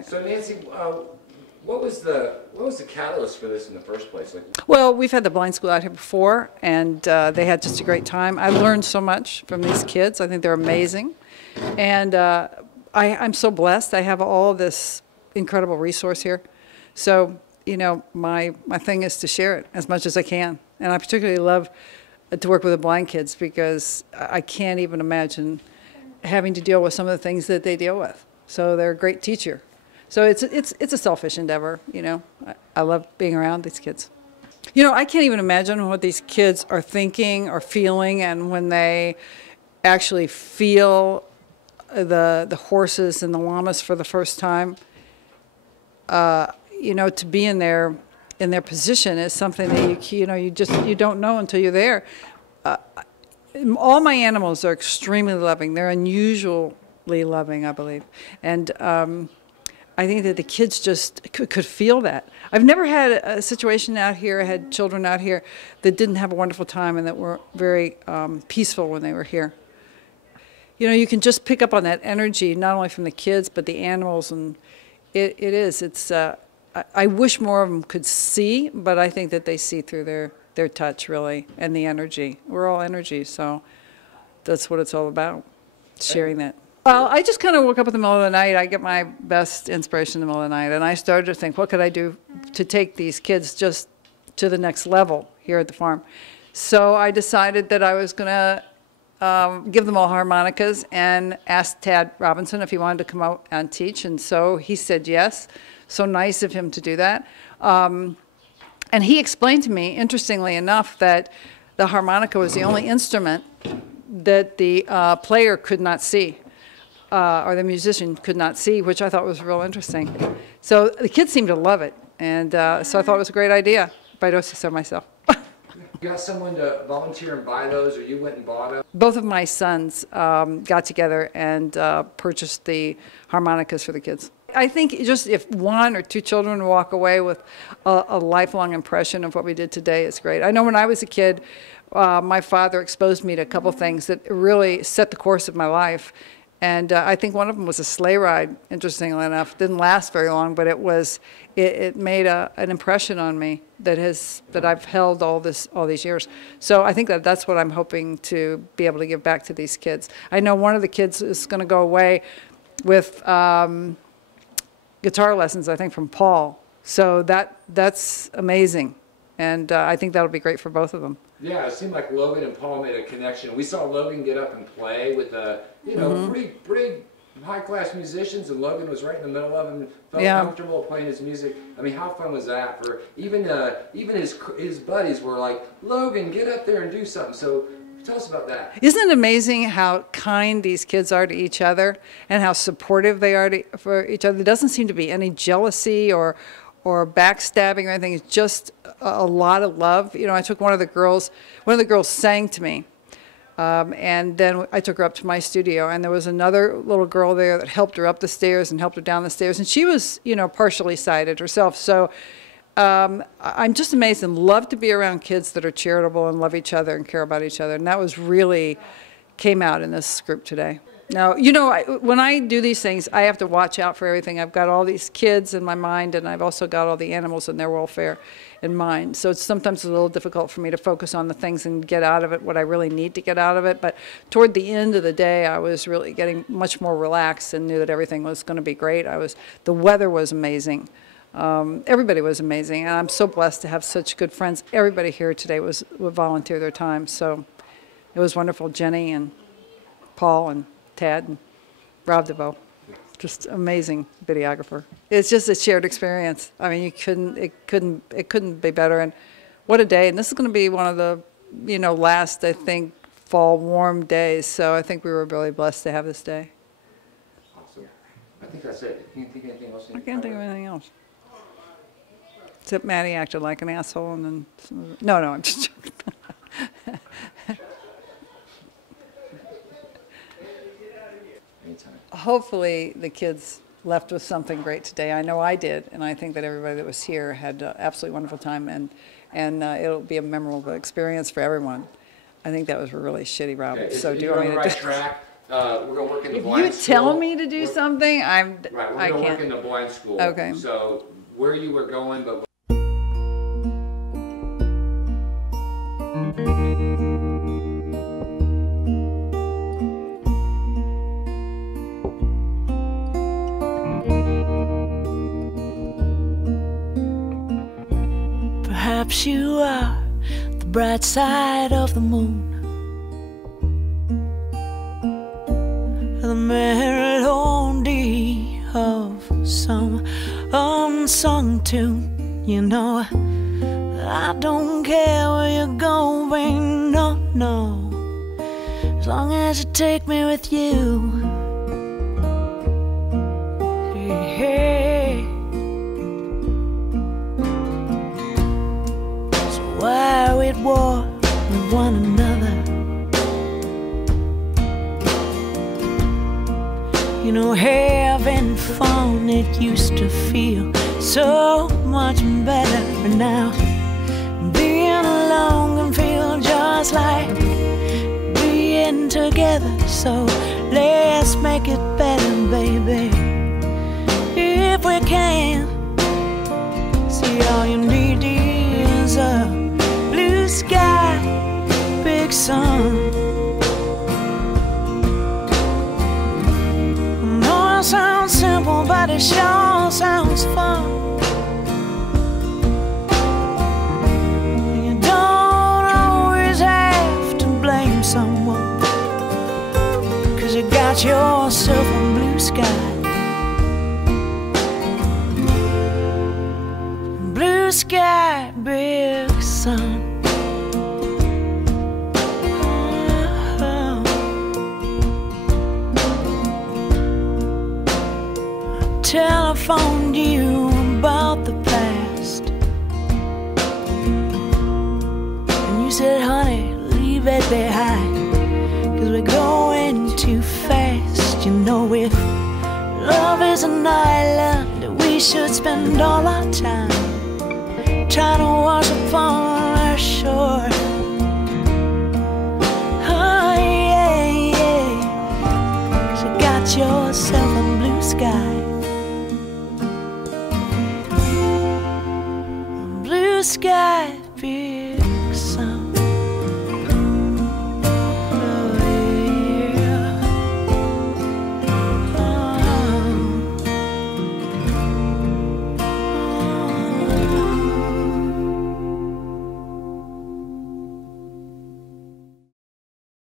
So Nancy, what was the catalyst for this in the first place? Like, Well, we've had the blind school out here before, and they had just a great time. I learned so much from these kids. I think they're amazing. And I'm so blessed. I have all this incredible resource here. So, you know, my thing is to share it as much as I can. And I particularly love to work with the blind kids because I can't even imagine having to deal with some of the things that they deal with. So they're a great teacher. So it's a selfish endeavor, you know. I love being around these kids. You know, I can't even imagine what these kids are thinking or feeling, and when they actually feel the horses and the llamas for the first time. You know, to be in their position is something that you don't know until you're there. All my animals are extremely loving. They're unusually loving, I believe, and I think that the kids just could feel that. I've never had a situation out here, I had children out here that didn't have a wonderful time and that were very peaceful when they were here. You know, you can just pick up on that energy, not only from the kids, but the animals, and I wish more of them could see, but I think that they see through their touch, really, and the energy. We're all energy, so that's what it's all about, sharing that. Well, I just kind of woke up in the middle of the night. I get my best inspiration in the middle of the night, and I started to think, what could I do to take these kids just to the next level here at the farm? So I decided that I was going to give them all harmonicas and asked Tad Robinson if he wanted to come out and teach, and so he said yes. So nice of him to do that. And he explained to me, interestingly enough, that the harmonica was the only instrument that the player could not see. Or the musician could not see, which I thought was real interesting. So the kids seemed to love it, and so I thought it was a great idea, but I don't say so myself. you got someone to volunteer and buy those, or you went and bought them? Both of my sons got together and purchased the harmonicas for the kids. I think just if one or two children walk away with a lifelong impression of what we did today, it's great. I know when I was a kid, my father exposed me to a couple things that really set the course of my life. And I think one of them was a sleigh ride, interestingly enough. It didn't last very long, but it made an impression on me that I've held all these years. So I think that's what I'm hoping to be able to give back to these kids. I know one of the kids is going to go away with guitar lessons, I think, from Paul. So that's amazing. And I think that'll be great for both of them. Yeah, it seemed like Logan and Paul made a connection. We saw Logan get up and play with pretty high-class musicians, and Logan was right in the middle of them, felt comfortable playing his music. I mean, how fun was that? For even his buddies were like, Logan, get up there and do something. So tell us about that. Isn't it amazing how kind these kids are to each other and how supportive they are for each other? There doesn't seem to be any jealousy or backstabbing or anything. It's just a lot of love. You know, I took one of the girls sang to me, and then I took her up to my studio, and there was another little girl there that helped her up the stairs and helped her down the stairs, and she was, you know, partially sighted herself. So I'm just amazed and love to be around kids that are charitable and love each other and care about each other, and that was really came out in this group today. Now, you know, when I do these things, I have to watch out for everything. I've got all these kids in my mind, and I've also got all the animals and their welfare in mind. So it's sometimes a little difficult for me to focus on the things and get out of it what I really need to get out of it. But toward the end of the day, I was really getting much more relaxed and knew that everything was going to be great. The weather was amazing. Everybody was amazing, and I'm so blessed to have such good friends. Everybody here today would volunteer their time, so it was wonderful. Jennie and Paul and Tad and Rob DeVoe, just amazing videographer. It's just a shared experience. I mean, it couldn't be better. And what a day! And this is going to be one of the, you know, last, I think, fall warm days. So I think we were really blessed to have this day. Awesome. I think that's it. Can you think of anything else? I can't think of anything else. Except Maddie acted like an asshole, and then no, I'm just joking. Hopefully the kids left with something great today. I know I did, and I think that everybody that was here had an absolutely wonderful time, and it'll be a memorable experience for everyone. I think that was really shitty, Rob. Okay, so do you want me to right track? we're going to work in the If blind you school. tell me to do something, Right, we're I going to can't. work in the blind school. Okay. So where you were going, but... Perhaps you are the bright side of the moon, the melody of some unsung tune. You know, I don't care where you're going, no, no, as long as you take me with you. Hey, hey. So why are we at war with one another? You know, having fun, it used to feel so much better. But now, being alone can feel just like being together. So let's make it better, baby, if we can. See, all you need is a blue sky, big sun. Sounds simple, but it sure sounds fun. You don't always have to blame someone, 'cause you got yourself a blue sky. Blue sky, big sun. Telephoned you about the past, and you said, honey, leave it behind, 'cause we're going too fast. You know, if love is an island, we should spend all our time trying to wash upon our shore. Oh yeah, yeah, 'cause you got yourself a blue sky. Blue sky,